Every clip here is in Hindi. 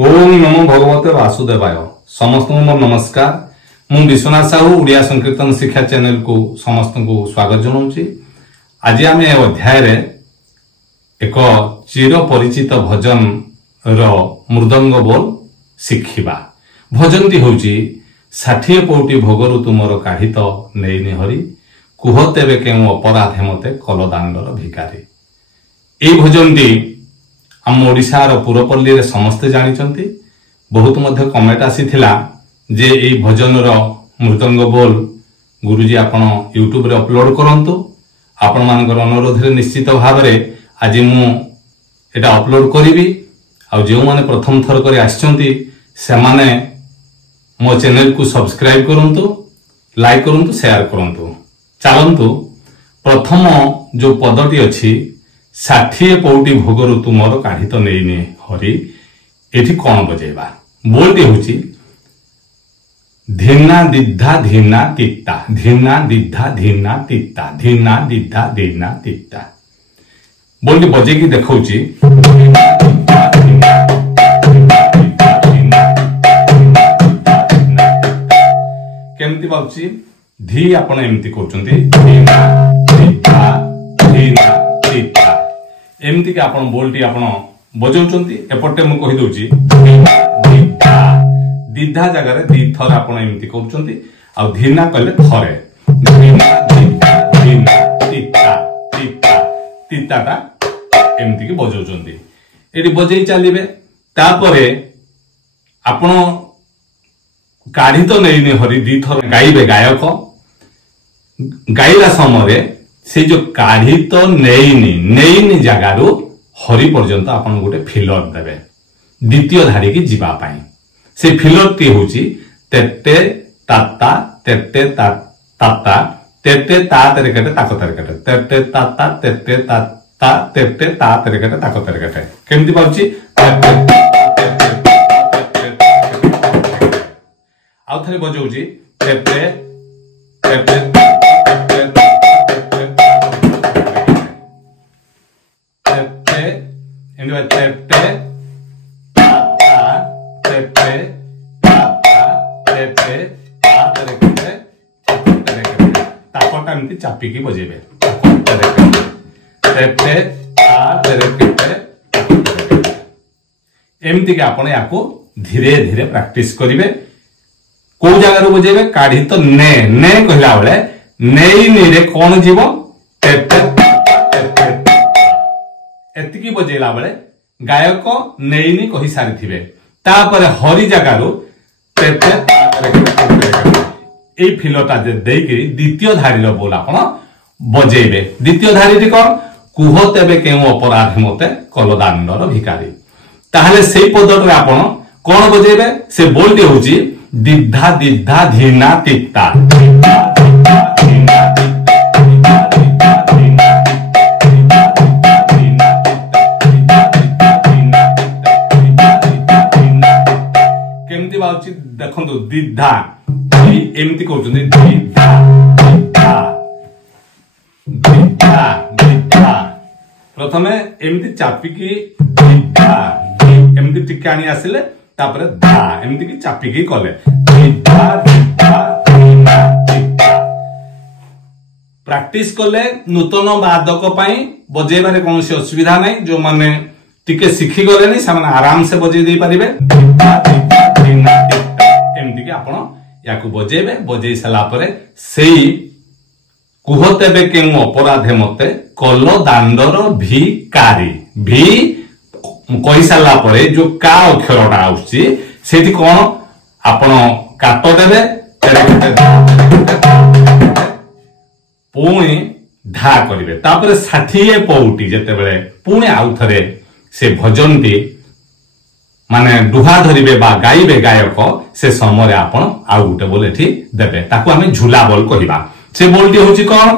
ओम नमो भगवते वासुदेवाय। समस्त मोर नमस्कार। मु विश्वनाथ साहू उड़िया संकीर्तन शिक्षा चैनल को समस्त को स्वागत जनाऊँगी। आज आम अध्याय एक चिर परिचित भजन मृदंग बोल शिखिबा। भजन टी होची 60 पौटी भोगरु तुमर काढ़ित नेइनि हरि, कुह तेबे केउ अपराधे मते कलदांडर भिकारी। ए भजन टी आम ओडिशार पुरपल्ली रे समस्ते जानिचंती। बहुत मध्य कमेंट आसीथिला जे ए भजन मृदंग बोल गुरुजी आपण यूट्यूब रे अपलोड करंतु। आपण मानकर अनुरोध रे निश्चित भाव रे आज मु एटा अपलोड करिवि। आ जो माने प्रथम थर करे आछंती से माने मो चैनल को सब्सक्राइब करंतु, लाइक करंतु, शेयर करंतु। चलंतु प्रथम जो पदटी अछि 60 पौटी भोगरु तुमर काढ़ित नेइनि हरि, एठी कोन बजेबा। बोलटी होची धिन्ना दिद्धा धिन्ना तित्ता, धिन्ना दिद्धा धिन्ना तित्ता, धिन्ना दिद्धा धिन्ना तित्ता। बोलटी बजे की देखौची केमती बाउची। धी आपण एमती कहउचंती धिन्ना दिद्धा धिन्ना तित्ता। एमती के आपण बोलटी आपण बजाउचंती। एपटे मु कहि दउची दिद्धा, दिद्धा जगह रे दी थर आपण एमती कहउचंती। आ धिन्ना कहले थरे, धिन्ना दिद्धा धिन्ना तित्ता, तित्ता तित्ताटा एमती के बजाउचंती। एटी बजेई चलिबे। तापरे आपण काढ़ित नेइनि हरि दी थर गाइबे। गायक गाइला समय से जो काढ़ित नेइनि नेइनि जगारु हरि पर्यंत आपण गोटे फिलर देबे द्वितीय धारी की जीवा पाई। से फिलर टी होची तेते ताता तेते ताता तेते ता तेरेकटे ताको तेरेकटे तेते ताता तेते ताता तेते ता तेरेकटे ताको तेरेकटे। केमती पाउची आउ थरे बजौची तेते तेते चापी की बजेबे। एमती के आपण याको धीरे धीरे प्रैक्टिस करिवे। को जगह बजेबे काढ़ित ने ने कहला बेले नेई नीरे कोन जीवो एतिकी बजेला बेले गायक नेइनी कहि सारिथिबे। तापर हरि जगारु ए फिलटा जे देकी द्वितीय धारी रो बोल आपण बजेबे। द्वितीय धारी टी कोन कुह तेबे केउ अपराध मते कलदांडर भिकारी। ताहले सेई पदरे आपण कोन बजेबे। से बोलटी होची दिद्धा दिद्धा धिन्ना तित्ता, केमती बाउची देखंतु दिद्धा एमती कहउचंदी दिद्धा दिद्धा दिद्धा दिद्धा। प्रथमे एमती चापी की दिद्धा एमती टिके आनी आसिले तापरे धा एमती की चापी की कले दिद्धा दिद्धा धिन्ना तित्ता। प्रैक्टिस कले नूतन वादक पई बजेबारे कोनोसी असुविधा नै। जो माने टिके सिखि गलेनी से माने आराम से बजे दे परिबे। दिद्धा दिद्धा धिन्ना तित्ता एमती की आपण याकू बजेबे। बजेई सला परे सेई कुह तेबे केउ अपराधे मते कलदांडर भिकारी। भी कहि साला परे जो का अक्षरटा आउची सेठी कोन आपण काट देबे। पुणी धा करिवे। तापरे 60 पौटी जेते बेले पुणी आउ थरे से भजनटी माने डुहा धरिबे बा गाइबे गायक से समय आपण आउ गुटे बोल एठी देबे। ताकू आमे झूला बोल कहिबा। से बोलटी होची कोन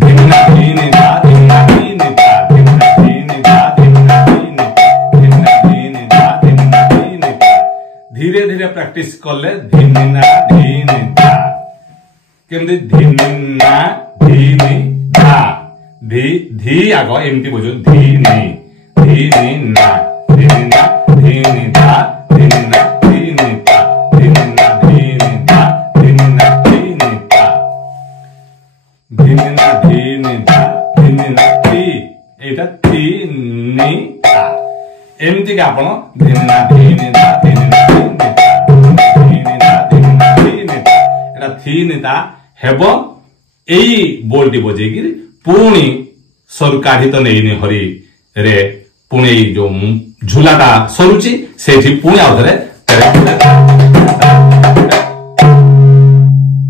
धिन्ना धिनि धा धिन्ना धिनि धा धिन्ना धिनि धा धिन्ना धिनि धिन्ना धिनि धा धिन्ना धिनि धा। धीरे धीरे प्रैक्टिस करले धिन्ना धिनि धा। केमती धिन्ना धिनि धा धी धी आगो एमती बजो धिनि धिनि ना धिनि ना धिनि धा धिनि ଏମିତିକି ଆପଣ ଧିନା ଧି ନିଧା ଧିନି ନା ଧି ନିଧା ଧିନି ନା ଧି ନିଧା ଏଟା ଧି ନିଧା ହେବ। ଏଇ ବୋଲଟି ବଜେଇକି ପୁଣି ସରୁ କାଢି ତ ନେଇନି ହରି ରେ ପୁଣି ଏଇ ଯୋଉ ଝୁଲାଟା ସରୁଛି ସେଇଠି ପୁଣି ଆଉ ଥରେ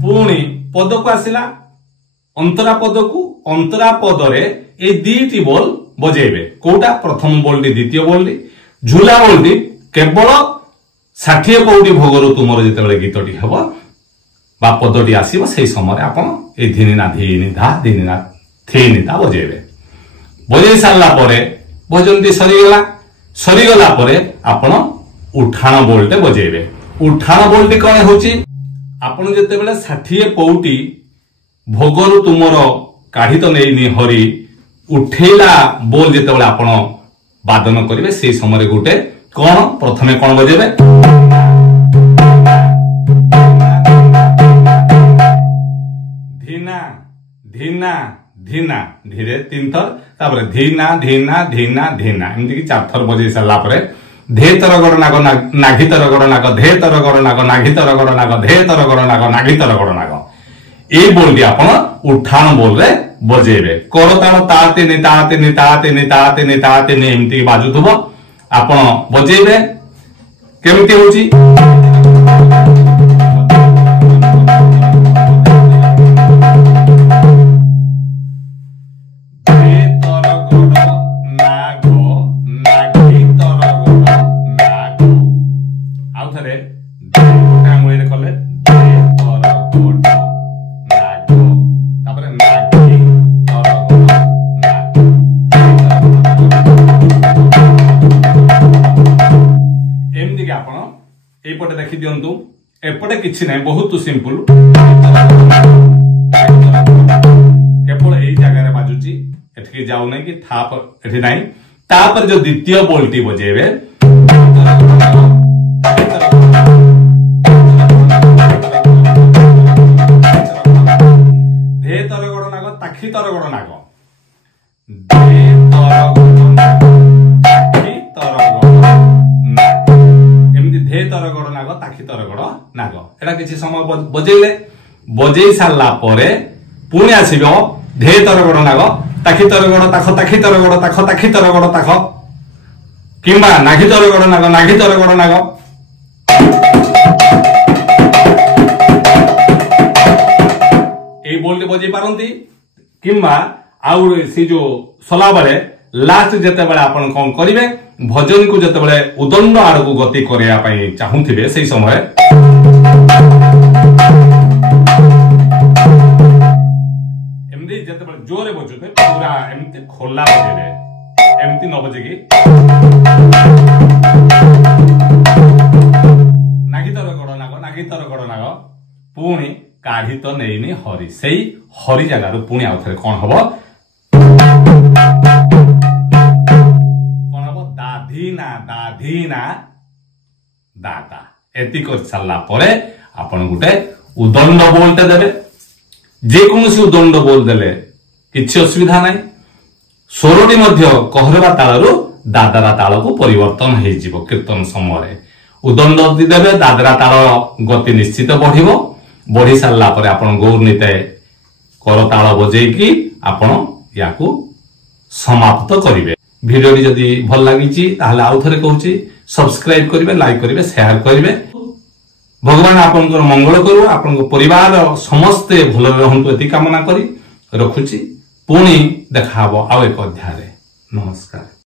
ପୁଣି ପଦକୁ ଆସିଲା ଅନ୍ତରା ପଦକୁ। ଅନ୍ତରା ପଦରେ এই দুইটি বল বজাইবে। কোটা প্রথম বলটি দ্বিতীয় বলটি ঝুলা বলটি কেবল 60 পৌটি ভোগর তুমর যেতবে গীতটি হব বা পদটি আসিব সেই সময় আপন এই ধিনি না ধিনি ধা ধিনি না থিনি ধা বজাইবে। বজাই সারলা পরে ভজনটি সরিগলা পরে আপন উঠাণ বলটে বজাইবে। উঠাণ বলটি কোন হচ্ছে আপন যেতবে 60 পৌটি ভোগর তুমর কাঢ়ি তো নেইনি হরি উঠেলা बोल যেতবে আপন বাদন করিবে সেই সময় গোটে কোন প্রথমে কোন বজাইবে ধিনা ধিনা ধিনা ধীরে 3 থর তারপরে ধিনা ধিনা ধিনা ধিনা এমতি কি 4 থর বজাই সারলা পরে ধে তর গড় নাগ নাঘি তর গড় নাগ ধে তর গড় নাগ নাঘি তর গড় নাগ ধে তর গড় নাগ নাঘি তর গড় নাগ এই बोलটি আপন উঠাণ बोल রে বজাইবে। করতাল তাতে নি তাতে নি তাতে নি তাতে নি তাতে নি এমতি বাজুথব আপন বজাইবে। কেমতি হଉଛି ଆଉ ଥରେ ଆଙ୍ଗୁଳିରେ କଲେ एपटे देखी दिंतु एपटे किछि नै बहुत सिंपल केवल एई जगह रे बाजुची एठकी जाउ नै कि थाप एठी नै तापर जो द्वितीय बोलटी बजेबे धे तर गड़ नाग ताखी तर गड़ नाग धे तर धे तर गड़ नाग ताखी तर गड़ नाग एटा किछि समय बजेइले बजेई सारला परे पुणी आसीबो धे तर गड़ नाग ताखी तर गड़ ताख ताखी तर गड़ ताख ताखी तर गड़ ताख किंबा नाघी तर गड़ नाग नाघी तर गड़ नाग एई बोलटी बजेई पारंती किंबा आउ से जो सला बेले लास्ट जेते बेले आपण कोन करिवे भजन को जेते बेले उदंड आड़ को गति करिया पई चाहुथिबे सेही समय एमदी जेते बेले जोरे बजुते पूरा एमती खोला बजेबे एमती न बजे की नागी तर गड़ नाग पुणी काढ़ी तो नेइनी हरि सेही हरि जगह रु पुणी आउ थरे कोन हबो दाधीना दाता एति कर सारला परे आपण गुटे उदंड बोलते देबे। जे कोनसी उदंड बोल देले किछि असुविधा नै स्वरटी मध्य कहरबा ताळरु दादरा ताळ को परिवर्तन हे जिवो। कीर्तन समय उदंड देबे दादरा ताळ गति निश्चित बढ़िबो। बढ़ी सारला परे आपण गौर निते कर ताळ बजेई की आपण याकू समाप्त करिवे। वीडियो जदि भल लगी ताहले आउ थरे कहूची सब्सक्राइब करिवे लाइक करिवे शेयर करिवे। भगवान आपन मंगल करू आपन परिवार समस्ते भल रहंतु एति कामना करी रखुची। पुणी देखा आउ एक अध्याय। नमस्कार।